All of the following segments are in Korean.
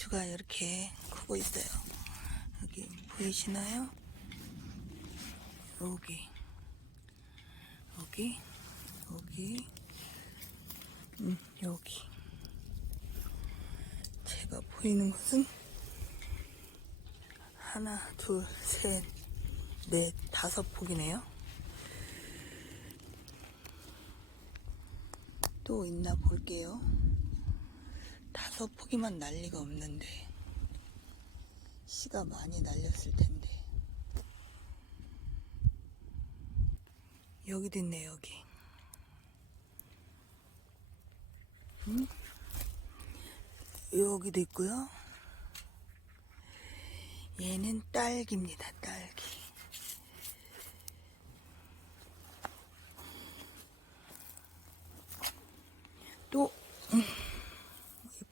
상추가 이렇게 크고 있어요. 여기 보이시나요? 여기, 여기, 여기, 음, 여기. 제가 보이는 것은 하나, 둘, 셋, 넷, 다섯 폭이네요. 또 있나 볼게요. 다섯 포기만 날 리가 없는데 씨가 많이 날렸을 텐데. 여기도 있네 여기. 음? 여기도 있고요. 얘는 딸기입니다 딸기. 또 음,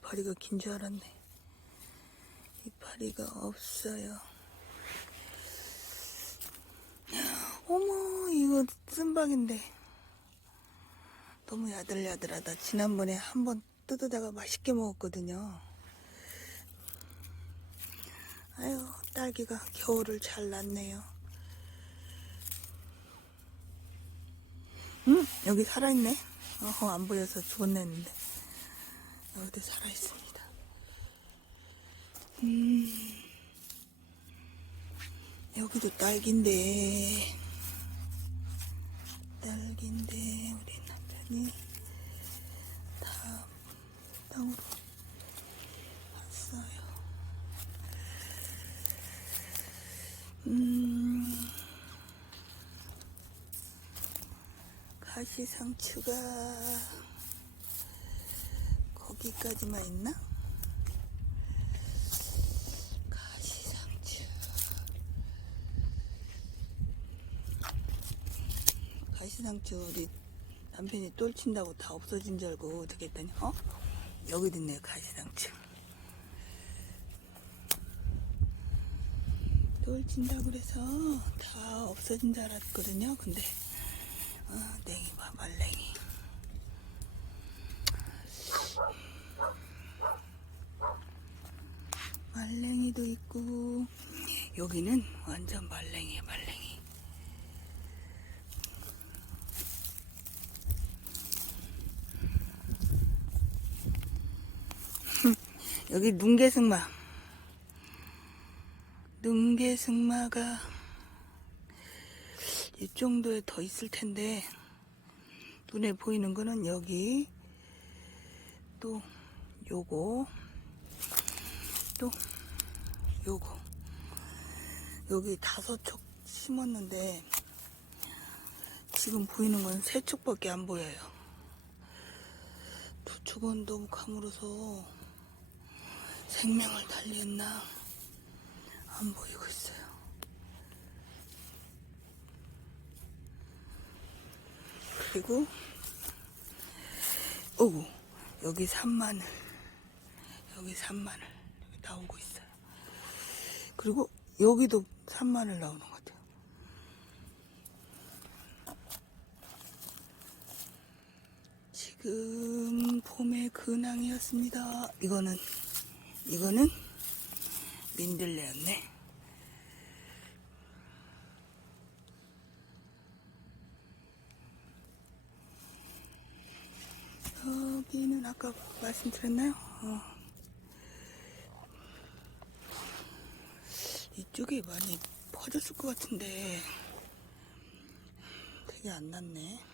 이파리가 긴 줄 알았네. 이파리가 없어요. 어머, 이거 쓴박인데. 너무 야들야들하다. 지난번에 한 번 뜯어다가 맛있게 먹었거든요. 아유, 딸기가 겨울을 잘 났네요. 음, 여기 살아있네. 어허, 안 보여서 죽었네 했는데. 여기도 살아 있습니다. 음, 여기도 딸기인데, 딸기인데, 우리 남편이 다 땅으로 왔어요. 음, 가시상추가 거기까지만 있나? 가시상추. 가시상추 우리 남편이 똘친다고 다 없어진 줄 알고 어떻게 했더니 어? 여기도 있네 가시상추. 똘친다 그래서 다 없어진 줄 알았거든요. 근데 어, 냉이 봐 말랭이. 말랭이도 있고 여기는 완전 말랭이 말랭이. 여기 눈개승마. 눈개승마가 이 정도에 더 있을 텐데 눈에 보이는 거는 여기. 또 요거. 또 요거 여기 다섯 촉 심었는데 지금 보이는 건 세 촉밖에 안 보여요. 두 촉은 너무 가물어서 생명을 달리했나 안 보이고 있어요. 그리고 오구 여기 산마늘 여기 산마늘 나오고 있어요. 그리고 여기도 산마늘 나오는 것 같아요. 지금 봄의 근황이었습니다. 이거는 이거는 민들레였네. 여기는 아까 말씀드렸나요? 어. 이쪽이 많이 퍼졌을 것 같은데 되게 안 났네.